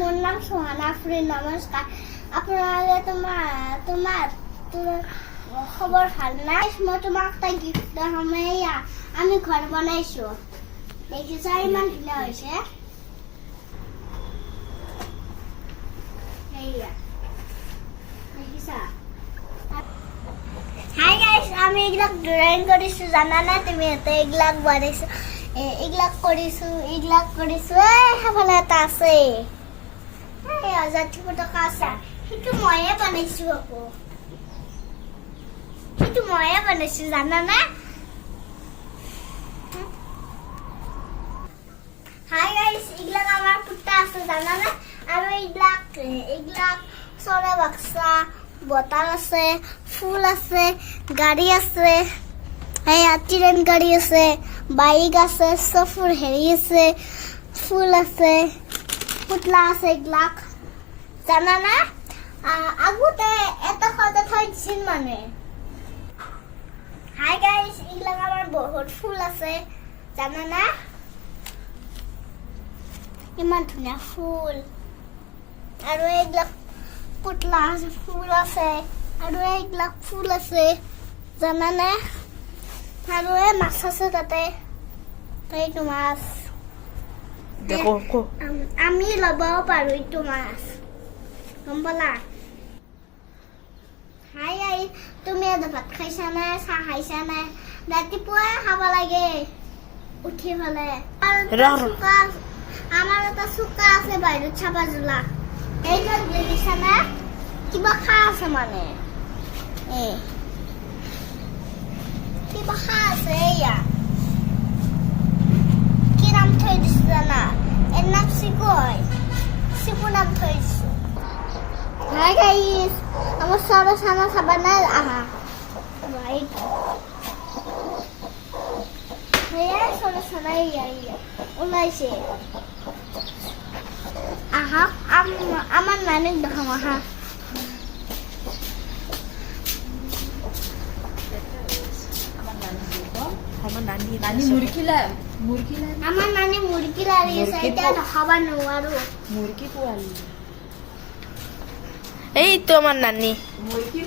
মোৰ নাম সোহানা আফৰিন। নমস্কাৰ। আপোনালোকে তোমাৰ খবৰ ভাল নাই? মই তোমাক এটা গিফ্ট দেখাম। এয়া আমি ঘৰ বনাইছো, দেখিছা ইমান ধুনীয়া হৈছে। এয়া দেখিছা? হাই গাইছ, আমি এইবিলাক ড্ৰয়িং কৰিছো, জানানে? তুমি এইবিলাক বনাইছো, এইবিলাক কৰিছো। সেইফালে এটা আছে, জাতীয় পতাকা আছে, সেইটো ময়ে বনাইছো। আকৌ সেইটো ময়ে বনাইছো, জানানে? হাই গাইছ, এইবিলাক আমাৰ পুতা আছে, জানানে? আৰু এইবিলাক চৰা বাক্সা, বটাল আছে, ফুল আছে, গাড়ী আছে, ট্ৰেইন গাড়ী আছে, বাইক আছে, চফুৰ হেৰি আছে, ফুল আছে, পুতলা আছে, এইবিলাক জানানে? আগতে এটা সজা থৈ দিছিল মানে। হাই গাইছ, এইবিলাক আমাৰ বহুত ফুল আছে, জানানে? ইমান ধুনীয়া ফুল। আৰু এইবিলাক পুতলা আছে, ফুল আছে, আৰু এইবিলাক ফুল আছে, জানানে? আৰু এই মাছ আছে তাতে, এইটো মাছ আমি ল'বও পাৰো, এইটো মাছ, গম পালা? হাই হাই, তুমি ভাত খাইছা নে? চাহ খাইছা নে? ৰাতিপুৱাই খাব লাগে উঠি পেলে। আমাৰ এটা চোকা আছে বাহিৰত, চাবা জোলা এইবিলাক দেখিছা নে? কিবা খা আছে মানে, কিবা খা আছে। এয়া কি নাম থৈ দিছো জানা? এর নাম চিকু হয়, চিকু নাম থৈ দিছো। হাই গাইস, আমার সরো সানা খাবার না আহা রাইট। সরো সানা ওলাইছে, আহা আমার নানিক দেখাম। আহা আমার নানি মুরগি আমার নানি মুরগি লারিয়েছে, এটা খাবার নোৱাৰো। মুৰগি পোয়ালি এই তো আমাৰ নানি মুৰগি